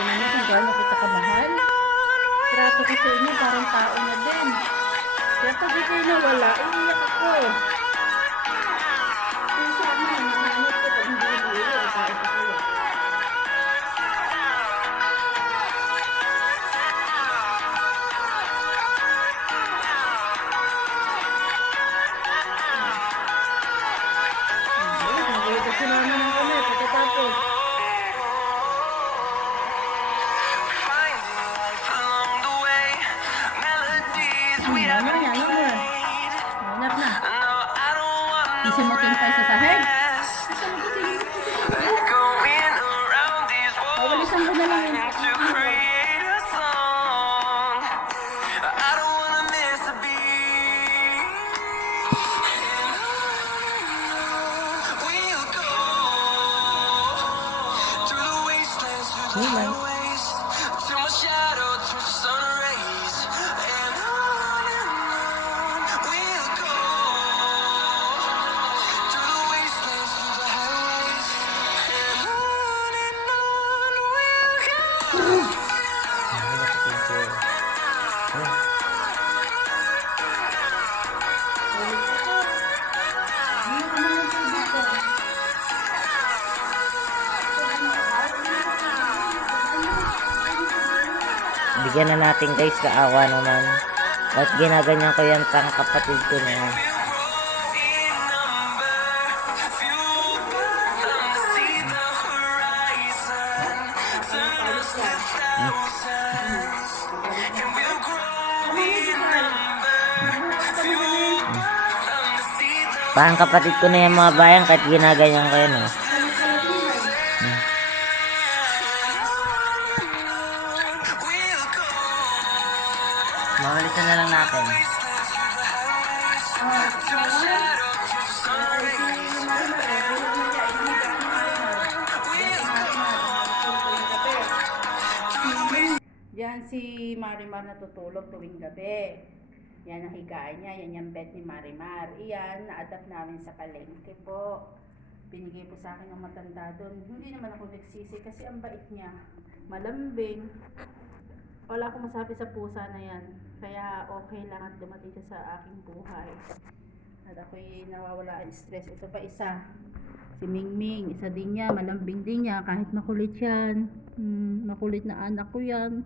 Tingnan mo kung gaano kita kamahal. Trato ko sa inyo, parang tao na din. Kaya pag ito nawala, iiyak ako. Kung sana, nahanap ko pag hindi ulo, kahit ako. Kasi namin ang kami, pagkatapos. Ano yan, ano yan? Hanap na. Isimutin pa sa sahig. Pawalisan ko na lang yun. Bigyan na natin guys, kaawa naman. At ginaganyan ko yan pang kapatid ko na yan. Pang kapatid ko na yan mga bayan, kahit ginaganyan ko yan. Mawalisan na lang natin. Diyan si Marimar natutulog tuwing gabi. Yan ang higaan niya, yan yung bed ni Marimar. Iyan, na-adapt namin sa palengke po. Binigay po sa akin ng matanda doon. Hindi naman ako nagsisi kasi ang bait niya. Malambing. Wala akong masabi sa pusa na yan. Kaya okay lang at dumating siya sa aking buhay. At ako'y nawawala ang stress. Ito pa isa. Si Mingming. Isa din niya. Malambing din niya. Kahit makulit yan. Makulit na anak ko yan.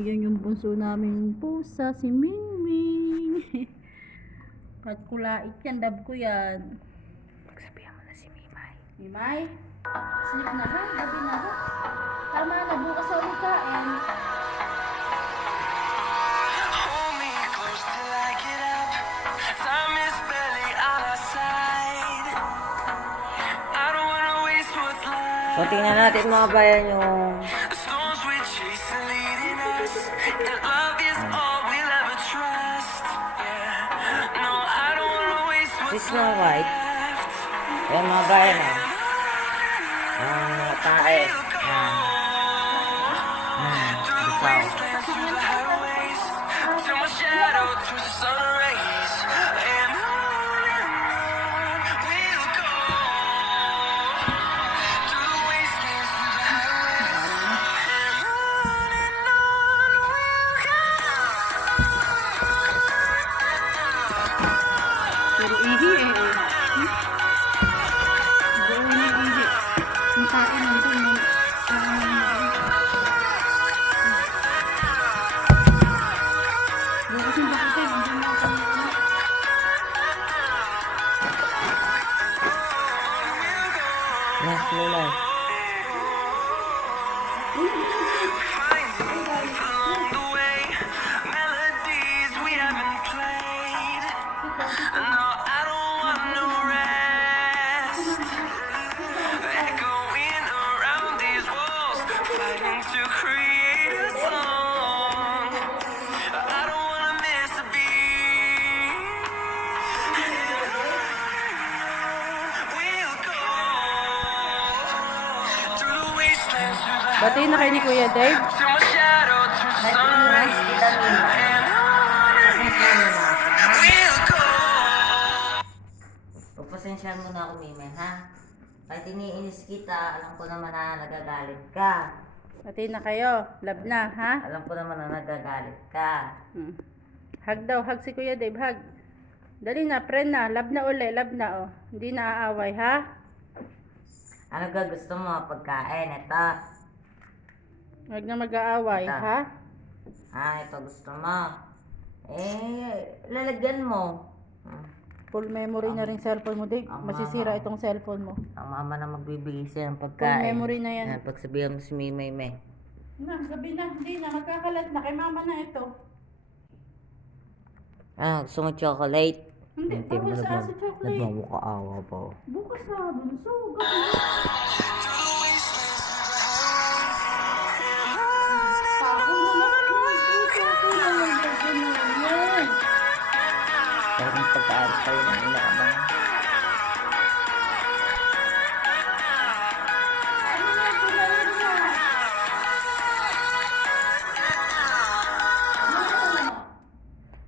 Yan yung bunso namin pusa. Si Mingming. Kahit kulait yan. Love ko yan. Pagsabihan mo na si Mimay. Mimay? Sleep na ha? Gabi na ha? Tama na. Bukas sa ulit kain. So tingnan natin mga bayan yung si Snow White. Ayan mga bayan ang mga tae. Bisaw. Pero ihi eh. Gawin na ihi. Ang kain nandun. Bukas yung bakit eh. Nandun na ako. Yes, Lula. Batiin na kayo ni Kuya Dave. Pagpasensyahan mo na ako, Mimay, ha? Kahit iniinis kita, alam ko naman na nagagalit ka. Pati na kayo. Love na, ha? Alam ko naman na nagagalit ka. Hug daw. Hug si Kuya Dave. Hug. Dali na, friend na. Love na uli. Love na, oh. Hindi na aaway, ha? Ano ka gusto mo? Pagkain, ito. Huwag na mag-aaway, Ito. ha? Ito gusto mo. Lalagyan mo. Full memory na rin cellphone mo, Dave. Ang Masisira mama. itong cellphone mo. Ang mama na magbibigay siya ng Full pagkain. memory na yan. Pagsabihan mo si Mimay May. Na, gabi na. Hindi na. Magkakalat na. Kay mama na ito. Gusto mo chocolate? Hindi. Bawal sa aso chocolate. Nagmamukaawa pa. Bukas na. Bunso. Gabi. Parang pagkain tayo ng inaabang.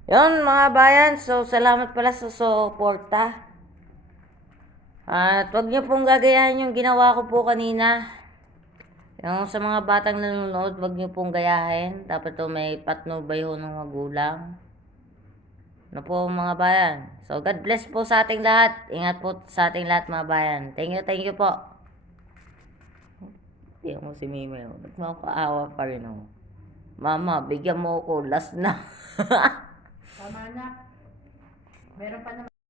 Yun mga bayan, so salamat pala sa suporta. At wag niyo pong gagayahin yung ginawa ko po kanina. Yung sa mga batang nanonood, wag niyo pong gayahin. Dapat to may patnubay ho ng magulang. Ano po mga bayan. So God bless po sa ating lahat. Ingat po sa ating lahat mga bayan. Thank you po. Hindi mo si Mimi. Nagmakaawa pa rin ako. Mama, bigyan mo ako. Last na. Tama na. Meron pa naman.